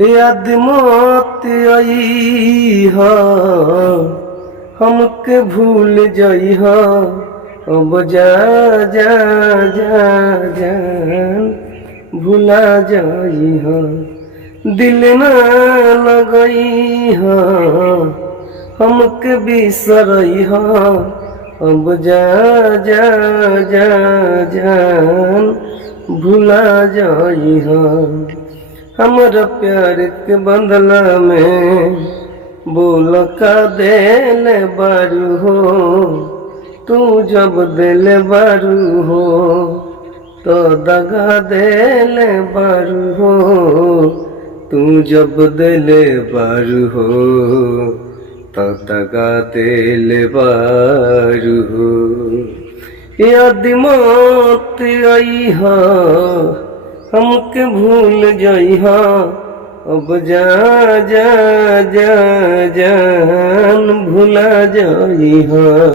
याद मत अइहा हमके भूल जइहा अब जा जा जा जान भुला जइहा दिल ना लगइहा हमके बिसरइहा अब जा जा जा जान भुला जइहा हमरा प्यार के बदला में बोल का देले बारू हो तू जब देले बारू हो तो दगा देले बारू हो तू जब देले बारू हो तो दगा देले बारू हो याद मत अइहा हमके भूल जइहा अब जा जा जा जान भुला जइहा।